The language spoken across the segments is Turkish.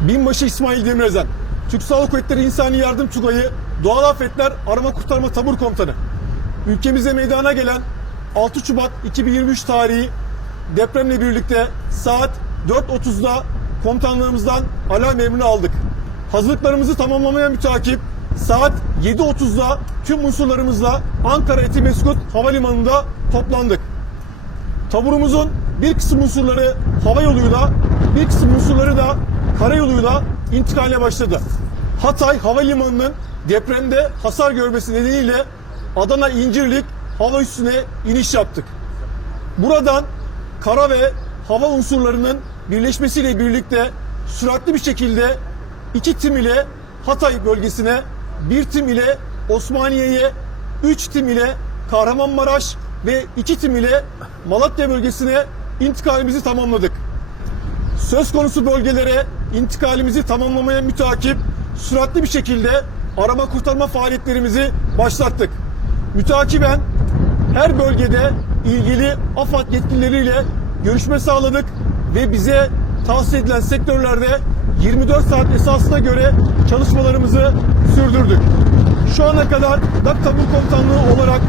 Binbaşı İsmail Demirözen, Türk Silahlı Kuvvetleri İnsani Yardım Tugayı, Doğal Afetler Arama Kurtarma Tabur Komutanı. Ülkemize meydana gelen 6 Şubat 2023 tarihi depremle birlikte saat 4.30'da komutanlığımızdan alarm emrini aldık. Hazırlıklarımızı tamamlamaya mütakip saat 7.30'da tüm unsurlarımızla Ankara Etimeskut Havalimanı'nda toplandık. Taburumuzun bir kısım unsurları hava yoluyla, bir kısım unsurları da karayoluyla intikale başladı. Hatay Havalimanı'nın depremde hasar görmesi nedeniyle Adana İncirlik hava üssüne iniş yaptık. Buradan kara ve hava unsurlarının birleşmesiyle birlikte süratli bir şekilde iki tim ile Hatay bölgesine, bir tim ile Osmaniye'ye, üç tim ile Kahramanmaraş ve iki tim ile Malatya bölgesine intikalimizi tamamladık. Söz konusu bölgelere intikalimizi tamamlamaya mütakip süratli bir şekilde arama kurtarma faaliyetlerimizi başlattık. Mütakiben her bölgede ilgili AFAD yetkilileriyle görüşme sağladık ve bize tavsiye edilen sektörlerde 24 saat esasına göre çalışmalarımızı sürdürdük. Şu ana kadar DAK Tabur Komutanlığı olarak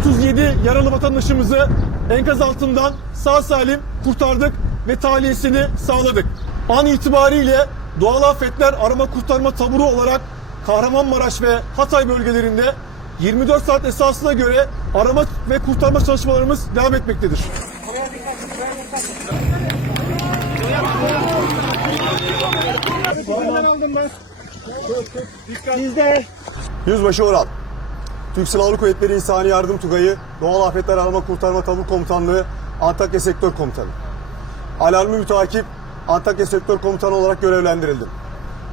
37 yaralı vatandaşımızı enkaz altından sağ salim kurtardık ve tahliyesini sağladık. An itibariyle doğal afetler arama kurtarma taburu olarak Kahramanmaraş ve Hatay bölgelerinde 24 saat esasına göre arama ve kurtarma çalışmalarımız devam etmektedir. Yüzbaşı Oral. Türk Silahlı Kuvvetleri İnsani Yardım Tugayı, Doğal Afetler Arama Kurtarma Tabur Komutanlığı, Antakya Sektör Komutanı. Alarmı mütakip Antakya Sektör Komutanı olarak görevlendirildim.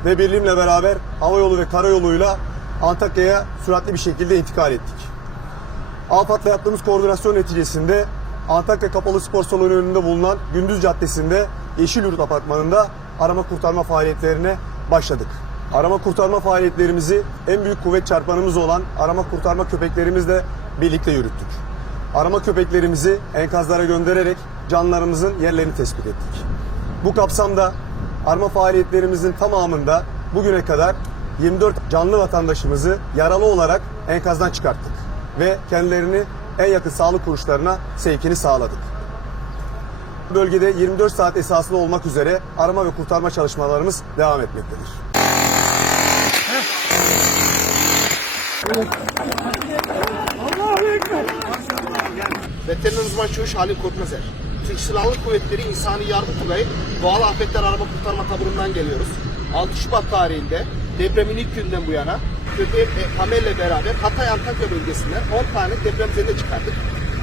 Ve birliğimle beraber hava yolu ve karayoluyla Antakya'ya süratli bir şekilde intikal ettik. AFAD'la yaptığımız koordinasyon neticesinde Antakya Kapalı Spor Salonu önünde bulunan Gündüz Caddesi'nde Yeşilyurt Apartmanı'nda arama kurtarma faaliyetlerine başladık. Arama kurtarma faaliyetlerimizi en büyük kuvvet çarpanımız olan arama kurtarma köpeklerimizle birlikte yürüttük. Arama köpeklerimizi enkazlara göndererek canlarımızın yerlerini tespit ettik. Bu kapsamda arama faaliyetlerimizin tamamında bugüne kadar 24 canlı vatandaşımızı yaralı olarak enkazdan çıkarttık ve kendilerini en yakın sağlık kuruluşlarına sevkini sağladık. Bölgede 24 saat esasında olmak üzere arama ve kurtarma çalışmalarımız devam etmektedir. Veteriner uzman çavuş Halil Korkmazer. Türk Silahlı Kuvvetleri İnsani Yardım Tugayı Doğal Afetler Arama Kurtarma Taburu'ndan geliyoruz. 6 Şubat tarihinde depremin ilk günden bu yana köpeği e, Kamer'le beraber Hatay Antakya bölgesinden 10 tane deprem üzerinde çıkardık.